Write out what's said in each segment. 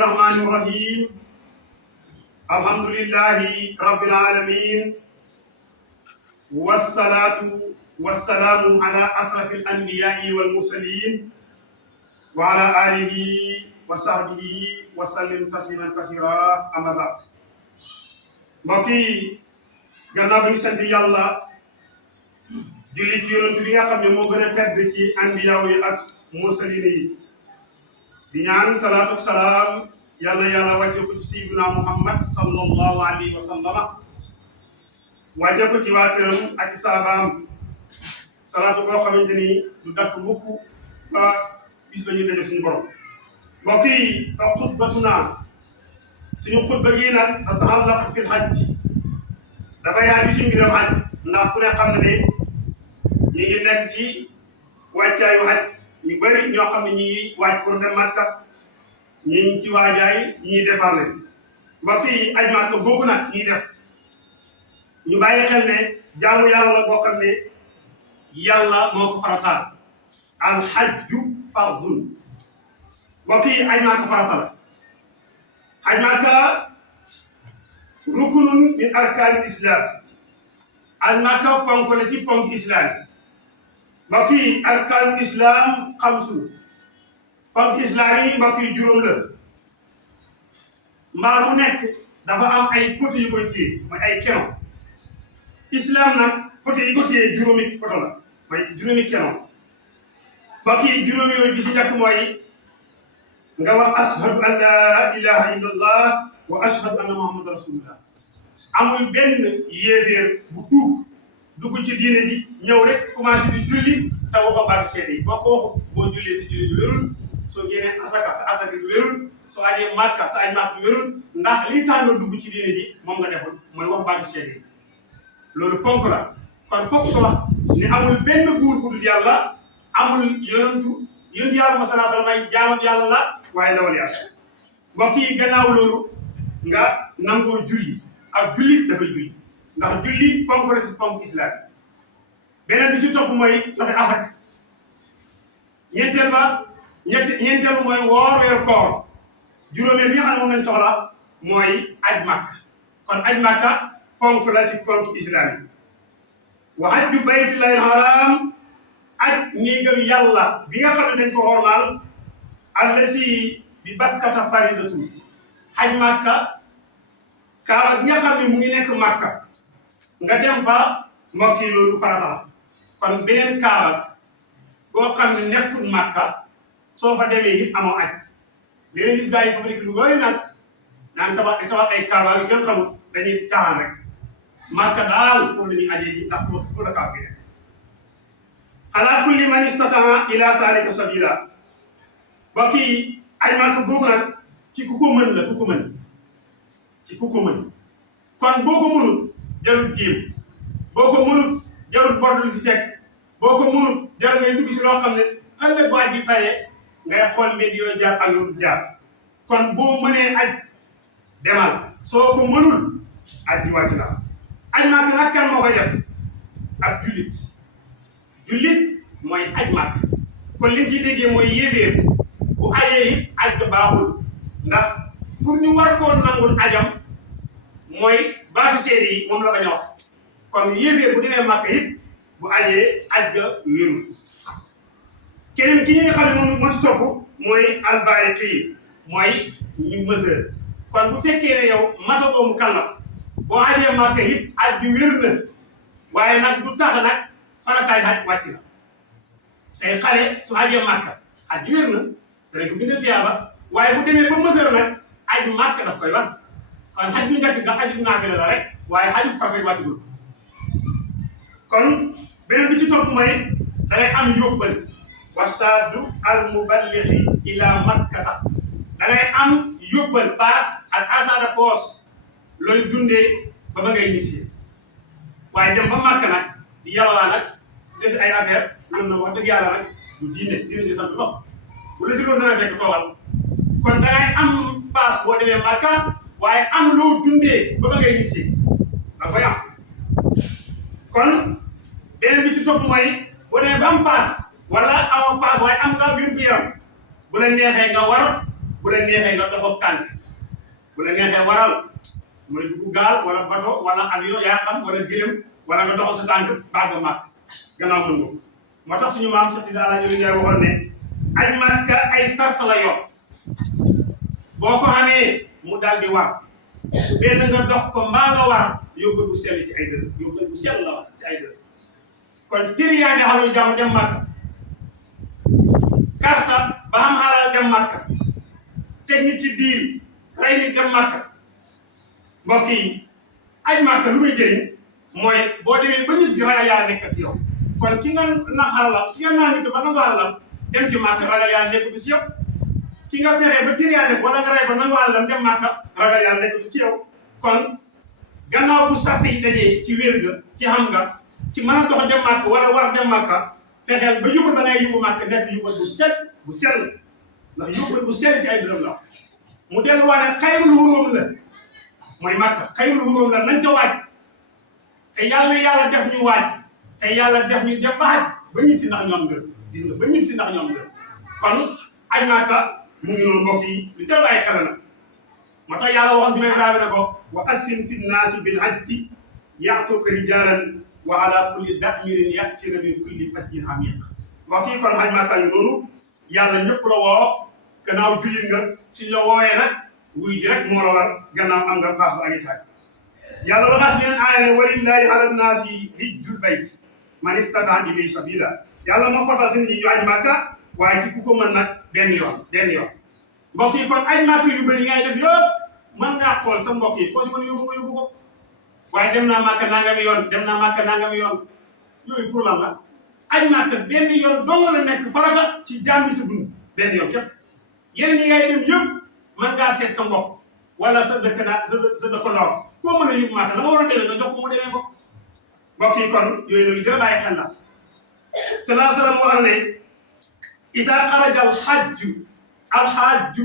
الرحمن الرحيم الحمد لله رب العالمين والصلاة والسلام على أشرف الأنبياء والمرسلين وعلى آله وصحبه وسلم تسليما كثيرا أما بعد mbokk yi gannaaw bi ñu sant yàlla julli ci yonent bi nga xam ne moo gën a tedd ci anbiyaaw yi ak mursalin yi di ñaan salaatu ak salaam yàlla wàcce ko ci sayyidina Muhammad sallallahu alayhi wa sallam wàcce ko ci waa këram ak saabaam salaatu boo xamante ni du dakk mukk ba bis ba ñu daje suñu borom mbokk yi fa xutbatuna suñu xutba gi nag tata'allaqu fil hajj dafa yaa ci mbiram hajj ndax ku ne xam na ne ñu ngi nekk ci wàccaayu hajj ñu bëri ñoo xam ne ñi ngi wàcc pour dem Makka ñi ngi ci waajaay ñii départ leen mbokk yi aj Makka boobu nag ñuy def ñu bàyyi xel ne jaamu yàlla la boo xam ne yàlla moo ko farataal al hajju fardun mbokk yi aj Makka farata la aj Makka rukunun min arkaanil islam aj Makka ponk la ci ponk islam mbokk yi arkaanul islam xamsu ponk islam yi mbokk yi juróom la mbaar mu nekk dafa am ay poto yu koy téye mooy ay keno islam nag poto yi ko téye juróomi poto la mooy juróomi keno mbokk yi juróomi yooyu bi si njëkk mooy nga wax ashhadu an la ilaha illallah wa ashhadu anna muhammad rasulullah amul benn yéeféer bu tuub dugg ci diine ji ñëw rek commencé di julli te waxoo baatu seede yi boo ko waxut boo jullee sa julli ji wérul soo génnee asaka sa asaka gi wérul soo ajee Makka sa aj Makka wérul ndax li tàngoor dugg ci diine ji moom nga deful mooy wax baatu seede yi loolu ponk la kon fokk ko wax ne amul benn buur bu dul yàlla amul yonentu yàlla ma sallallahu alayhi wa sallam ay jaamu yàlla la waaye ndawal yàlla mbokk yi gannaaw loolu nga nangoo julli ak julli dafay julli ndax julli ponk la ci ponk islam beneen bi ci topp mooy joxe asak ñeenteel ba mooy woor weeru koor juróomeel bi nga xam ne moom lañ soxla mooy aj Makka kon aj Makka ponk la ci ponk islam yi wa hajju baytillahil haram aj néegam yàlla bi nga xam ne dañ ko xormaal allasi bi bakkata faridatun aj Makka kaaba gi nga xam ne mu ngi nekk Makka nga dem fa mbokk yi loolu farata la kon beneen kaaba boo xam ne nekkul Makka soo fa demee it amoo aj léeg-léeg gis gars yi fabrique lu bëri nag naan tabax ay kaaba yu kenn xamul dañuy caaxaan rek Makka daal foofu la ñuy ajee ji ndax foofu la kaaba gi nekk ala kulli man istataa ila salika sabila mbokk yi aj Makka boobu nag ci ku ko mën la ku ko mën ci ku ko mën kon boo ko mënul jarul jéem boo ko mënul jarul bord lu ci fekk boo ko mënul jarul ngay dugg ci loo xam ne ëllëg bu aj ji pare ngay xool mbir yoo jaar ak yoo jaar kon boo mënee aj demal soo ko mënul aj di wàcc la aj Makka nag kan moo koy def ab jullit mooy aj Makka kon li ñu ciy déggee mooy yéeféer bu ajee it aj ga baaxul ndax pour ñu war koo nangul ajam mooy baatu seede yi moom la bañ a wax kon yéeféer bu demee Makka it bu ajee aj ga wérul keneen ki nga xam ne moom moo ci topp mooy albaaliqiin mooy ñu mesure kon bu fekkee ne yow matagoo mu kàllaf boo ajee Makka it aj gi wér na waaye nag du tax nag farataay aj wàcc na tey xale su ajee Makka aj gi wér na danañ ko bindal tiyaaba waaye bu demee ba mesure nag aj Makka daf koy wan kon xaj bu njëkk nga aju naafila la rek waaye xaju farata wàccugul kon beneen bi ci topp mooy da ngay am yóbbal wasaadu al muballighi ila makkata da ngay am yóbbal paas ak agent de poche looy dundee ba ngay ñibbisi waaye dem ba Makka nag di yalwaa nag def ay affaire loolu nag wax dëgg yàlla nag du diine di sant lox bu la si loolu dana fekk toogal kon da ngay am paas boo demee Makka waaye am loo dundee ba ngay ñibbisi da koy am kon beneen bi ci topp mooy boo demee ba am paas wala amoo paas waaye am nga wér gu yaram bu la neexee nga war bu la neexee nga doxal tànk bu la neexee waral mooy dugg gaal wala bateau wala avion yaa xam wala gëlëm wala nga doxal sa tànk bàgg màkk gannaaw mën nga moo tax suñu maam Seex Sidi Alaaji Ndiaye waxoon ne aj Makka ay sart la yor boo ko xamee mu daal di war benn nga dox ko mbaa nga war yóbbal bu sell ci ay dër yóbbal bu sell la wax ci ay dër kon tiriyaane xam ne jàmm dem Makka karta ba am xalal dem Makka teg nit ci diir rey nit dem Makka mbokk yi aj Makka lu muy jëriñ mooy boo demee ba ñib si ragal yàlla nekk ci yow kon ki nga naxal la ki nga naa nit ba nangu àllam dem ci Makka ragal yàlla nekkatu ci yow ki nga fexee ba tiriyaane wala nga rey ko nangu àllam dem Makka ragal yàlla nekkatu ci yow kon gannaaw bu sart yi dajee ci wér ga ci xam nga ci mën a dox dem Makka wala war dem Makka fexeel ba yóbbal ba ngay yóbbu Makka nekk yóbbal bu sell ndax yóbbal bu sell ci ay dërëm la mu delluwaat ne xayrul huróom la mooy Makka xayrul huróom la nañ ca waaj te yàlla def ñu waaj te yàlla def ñu dem ba xaj ba ñib si ndax ñoom ngër gis nga ba ñib si ndax ñoom ngër kon aj Makka mu ngi noonu mbokk yi lu jar bàyyi xel na moo tax yàlla waxoon si may Ibrahima ne ko wa assin fi nnaasi bil hajji ya'tuuka rijaalan wa ala kulli damirin ya'tiina min kulli fajjin amiiq mbokk yi kon aj Makka ñu noonu yàlla ñëpp la woo gannaaw jullit nga suñ la woowee nag wuy ji rek moo la war gannaaw am nga paas bu añi taaj yàlla waxaas beneen aaya ne walillahi ala nnaasi hijjul bayt man istataa ilayhi sabila yàlla moo fotal si nit ñi ñu aj Makka waaye ci ku ko mën nag benn yoon mbokk yi kon aj Makka yu bëri ngay def yëpp mën ngaa xool sa mbokk yi koo si mën yóbbu ko waaye dem naa Makka nangami yoon yooyu pour lan la aj Makka benn yoon dong la nekk farata ci jaam bi sa dund benn yoon képp yeneen yi ngay dem yëpp mën ngaa seet sa mbokk wala sa dëkkandoor koo mën a yóbbu Makka la nga war a demee nga jox ko mu demee ko mbokk yi kon yooyu la lu gën a bàyyi xel la sallallahu alayhi wa sallam wax ne isa xaraja alxajju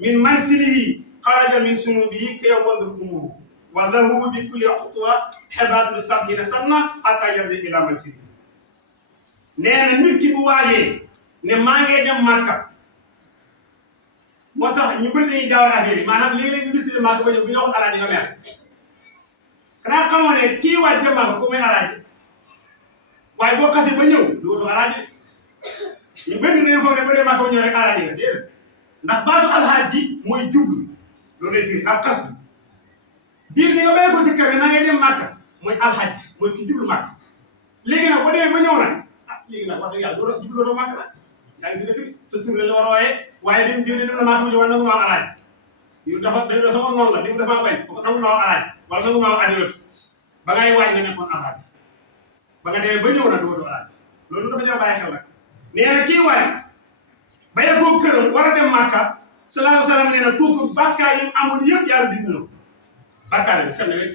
min mansilihi xaraja min sunubihi ka yawma yadrukumuhu wa lahu bi kulli xutwa xibaatu sab'ina sanna hatta yarji ila mansilihi nee na nit ki bu waajee ne maa ngi dem Makka moo tax ñu bëri dañuy jaawale affaire yi maanaam léeg-léeg ñu gis ne Makka ba ñëw bi ñu waxul alaaji nga mer xanaa xamoo ne kii waaj dem Makka ku may alaaji waaye boo xasee ba ñëw dootoo alaaji ñu bëri dañoo foog ne ba dee Makka ba ñëw rek alaaji nga déedéet ndax baatu alxaaji mooy jublu loolu lay firi ak xas bi diir ni nga bàyyi ko ci kër ne maa ngi dem Makka mooy alxaaji mooy ki jublu Makka léegi nag boo demee ba ñëw nag léegi nag wax dëgg yàlla doo jublu doo Makka nag yaa ngi ci dëkk bi sa tur la la war a wooyee waaye dem déedéet dem na Makka ba ñëw wala nangu maa alaaji yow dafa sama noonu la dim dafa bañ nangu naa alaaji wala nangu maa adiratu ba ngay waaj nga nekkoon alaaji ba nga demee ba ñëw na doo alaaji loolu dafa jar a bàyyi xel nag nee na kii waay baye koo këram war a dem Makka sallallahu alayhi wa sallam nee na kooku bàkkaar yi amoon yëpp yàlla dindi na ko bàkkaar bi seen wet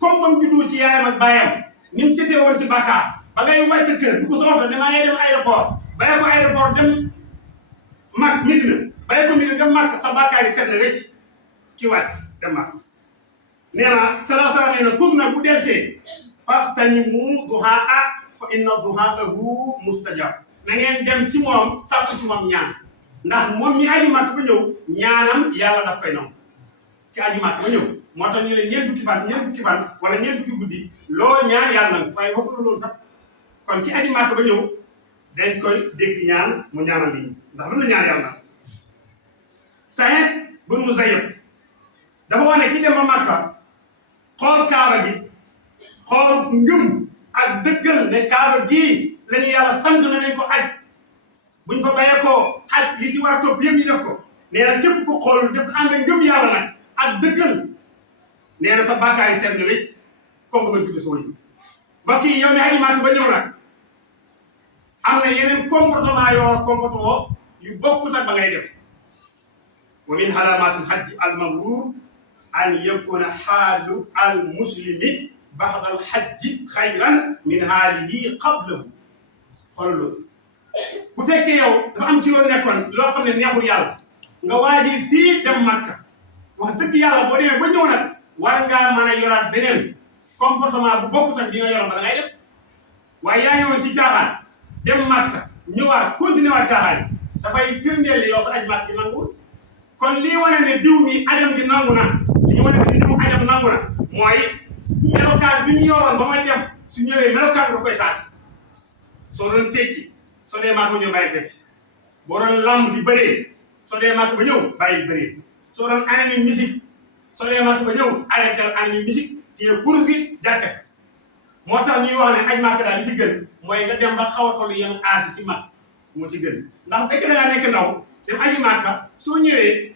comme ba mu juddoo ci yaayam ak baayam ni mu setee woon ci bàkkaar ba ngay wàcc sa kër dugg sa oto ne maa ngay dem aéroport baye ko aéroport dem Makka Medina baye ko Medina dem Makka sa bàkkaar yi seet na wecc ki waay dem Makka nee na sallallahu alayhi wa sallam nee na kooku nag bu delsee faxtanimu duhaa fa inna duhaahu mustajab na ngeen dem ci moom sàkku ci moom ñaan ndax moom mi aji Makka ba ñëw ñaanam yàlla daf koy nangu ki aji Makka ba ñëw moo tax ñu ne ñeent fukki fan wala ñeent fukki guddi loo ñaan yàlla nangu waaye waxu na loolu sax kon ki aji Makka ba ñëw dañ koy dégg ñaan mu ñaanal nit ñi ndax lu na ñaan yàlla Saïd bun Musayyab dafa wax ne ki dem ba Makka xool kaaba gi xool ngëm ak dëggal ne kaaba gii lañu yàlla sant na nañ ko aj buñ fa bayee ko aj li ci war a topp yëpp ñu def ko nee na képp ku xool def ànd ngëm yàlla nag ak dëggal nee na sa bàkkaar yi seet na wécc comme nga judd sa wëñ mbokk yi yow ne aji Makka ba ñëw nag am na yeneen comportement yoo comportement yu bokkut ak ba ngay def wa min alaamatil hajji al mabruur an yakuna xaalu al muslimi baxdal hajji xayran min haalihi qablahu xoolal loolu bu fekkee yow dafa am ci loolu nekkoon loo xam ne neexul yàlla nga waaji fii dem Makka wax dëgg yàlla boo demee ba ñëw nag war ngaa mën a yoraat beneen comportement bu bokkut ak bi nga yoroon bala ngay dem waaye yaa ñëwoon si caaxaan dem Makka ñëwaat continué waat caaxaan dafay firndeel yow sa aj màkk gi nanguwul kon lii wane ne diw mi ajam gi nangu na li ñu wane ne diw ajam nangu na mooy melokaan bi ñu yoroon ba may dem su ñëwee melokaan nga koy saasi soo doon fecci soo dee màkk ba ñëw bàyyi fecci boo doon lamb di bëree soo dee màkk ba ñëw bàyyi bëree soo doon anami musique soo dee màkk ba ñëw arrêté anami musique téye kurus gi jàkka moo tax ñuy wax ne aj màkk daal li ci gën mooy nga dem ba xaw a toll yenn aasi si mag moo ci gën ndax fekk da ngaa nekk ndaw dem aji màkka soo ñëwee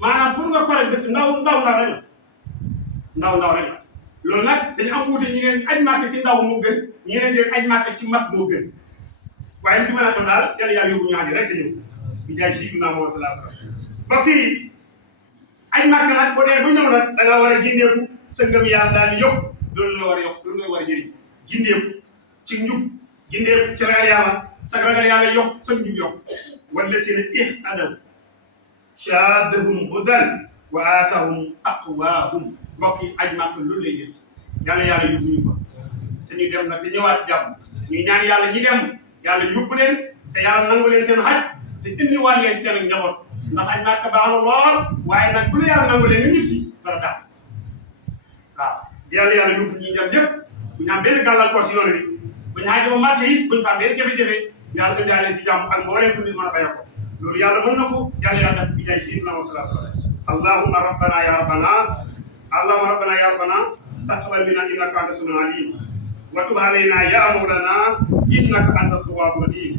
maanaam pour nga correct dëkk ndaw rek la ndaw rek la loolu nag dañu am wuute ñi neen aj màkk ci ndaw moo gën ñi neen deen aj màkk ci mag moo gën waaye li ci mën a xam daal yàlla yóbbu ñu xam rek te ñëw bi jaay Sayyidina Muhammad sallallahu alayhi wasallam mbokk yi aj màkk nag boo dee ba ñëw nag da nga war a gindeeku sa ngëm yàlla daal di yokk loolu la war a yokk loolu la war a jëriñ gindeeku ci njub gindeeku ci ragal yàlla sa ragal yàlla yokk sa njub yokk wala seen ihtadaw shaadahum hudan wa aatahum taqwaahum mbokk yi aj màkk loolu lay jël yàlla yóbbu ñu fa te ñu dem nag te ñëwaat ci jàmm ñu ñaan yàlla ñi dem yàlla yóbbu leen te yàlla nangu leen seen xaj te indiwaat leen seen njaboot ndax aj màkk baax na lool waaye nag bu la yàlla nangu leen nga ñib si dara dàq waaw yàlla yóbbu ñi dem ñëpp bu ñu am benn gàllankoor si yoon bi bu ñu xaajee ba màkk yi bu ñu fa am benn jafe-jafe yàlla indi leen si jàmm ak mbooleem fu nit mën a bayoo ko loolu yàlla mën na ko yàlla def bi jaay Sayyidina Muhammad sallallahu alayhi wasallam allahumma rabbana ya rabbana taqabbal minna innaka anta samiul alim wa tub alayna ya mawlana innaka anta tawwabur rahim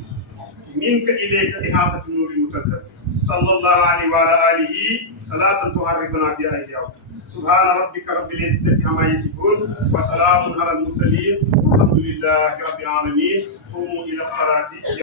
minka ilayka ihatatu nuril mutazzal sallallahu alayhi wa ala alihi salatan tuharrifuna biha iyyahu subhana rabbika rabbil izzati amma yasifun wa salamun ala al mursalin alhamdulillahi rabbil alamin qumu ila salati